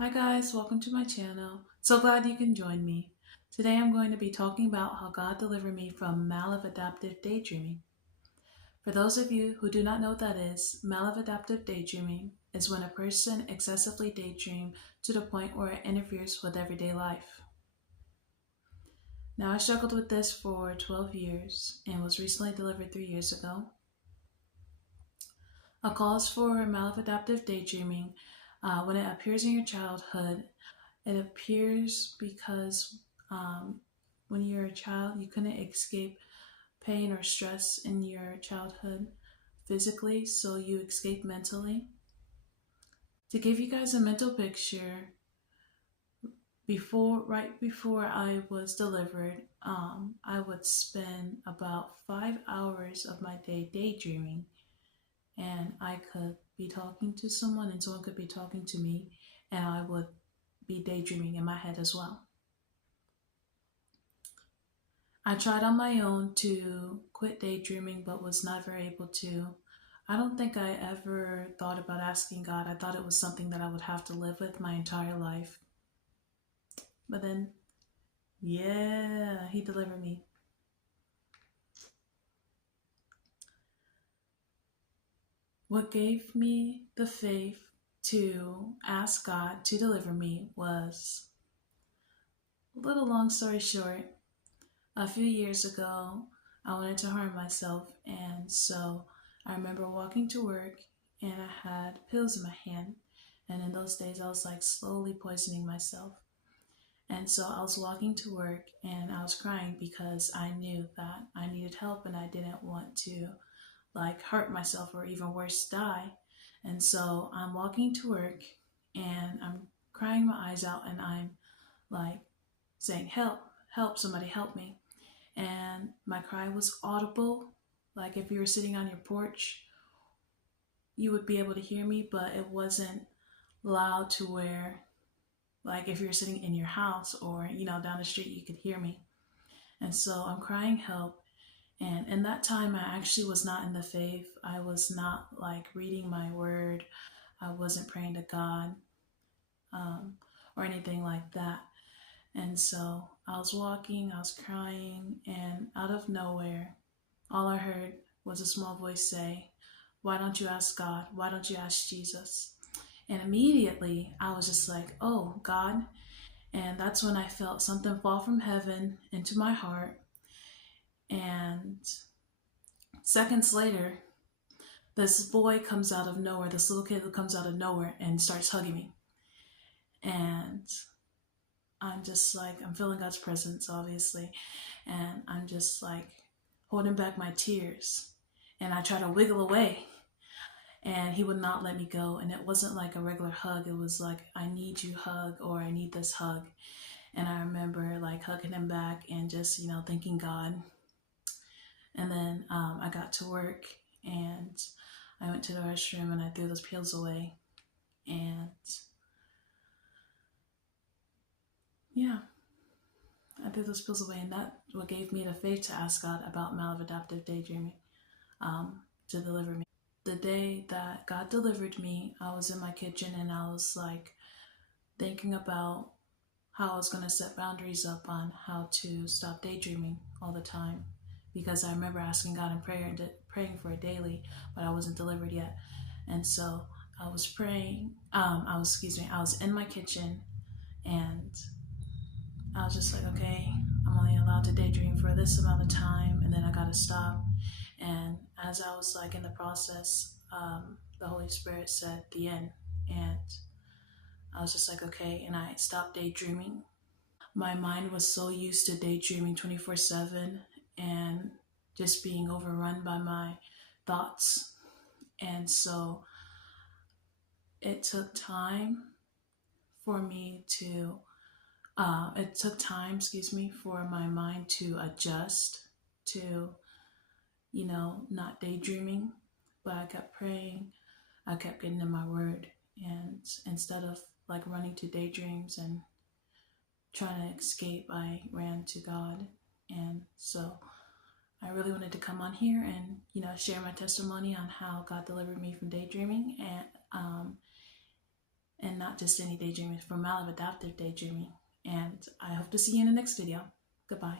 Hi guys, welcome to my channel. So glad you can join me. Today I'm going to be talking about how God delivered me from maladaptive daydreaming. For those of you who do not know what that is, maladaptive daydreaming is when a person excessively daydream to the point where it interferes with everyday life. Now I struggled with this for 12 years and was recently delivered 3 years ago. A cause for maladaptive daydreaming, when it appears in your childhood, it appears because when you're a child, you couldn't escape pain or stress in your childhood physically, so you escape mentally. To give you guys a mental picture, right before I was delivered, I would spend about 5 hours of my day daydreaming, and I could be talking to someone, and someone could be talking to me, and I would be daydreaming in my head as well. I tried on my own to quit daydreaming, but was never able to. I don't think I ever thought about asking God. I thought it was something that I would have to live with my entire life. But then, yeah, He delivered me. What gave me the faith to ask God to deliver me was, a little long story short, a few years ago, I wanted to harm myself, and so I remember walking to work and I had pills in my hand. And in those days, I was like slowly poisoning myself. And so I was walking to work and I was crying because I knew that I needed help and I didn't want to like hurt myself or even worse, die. And so I'm walking to work and I'm crying my eyes out and I'm like saying, "Help, help, somebody help me." And my cry was audible. Like if you were sitting on your porch, you would be able to hear me, but it wasn't loud to where, like if you were sitting in your house or, down the street, you could hear me. And so I'm crying help. And in that time, I actually was not in the faith. I was not like reading my word. I wasn't praying to God um, or anything like that. And so I was walking, I was crying, and out of nowhere, all I heard was a small voice say, "Why don't you ask God? Why don't you ask Jesus?" And immediately I was just like, "Oh, God." And that's when I felt something fall from heaven into my heart. And seconds later, this boy comes out of nowhere, this little kid comes out of nowhere and starts hugging me. And I'm just like, I'm feeling God's presence, obviously. And I'm just like holding back my tears. And I try to wiggle away and he would not let me go. And it wasn't like a regular hug. It was like, "I need you hug," or "I need this hug." And I remember like hugging him back and just, thanking God. And then I got to work and I went to the restroom and I threw those pills away. And yeah, I threw those pills away. And that what gave me the faith to ask God about maladaptive daydreaming to deliver me. The day that God delivered me, I was in my kitchen and I was like thinking about how I was going to set boundaries up on how to stop daydreaming all the time, because I remember asking God in prayer and praying for it daily, but I wasn't delivered yet. And so I was praying. I was in my kitchen and I was just like, okay, I'm only allowed to daydream for this amount of time, and then I got to stop. And as I was like in the process, the Holy Spirit said the end, and I was just like, okay, and I stopped daydreaming. My mind was so used to daydreaming 24/7 and just being overrun by my thoughts. And so it took time for me to, it took time, excuse me, for my mind to adjust to, not daydreaming. But I kept praying, I kept getting in my word. And instead of like running to daydreams and trying to escape, I ran to God. And so I really wanted to come on here and, share my testimony on how God delivered me from daydreaming. And and not just any daydreaming, for maladaptive daydreaming. And I hope to see you in the next video. Goodbye.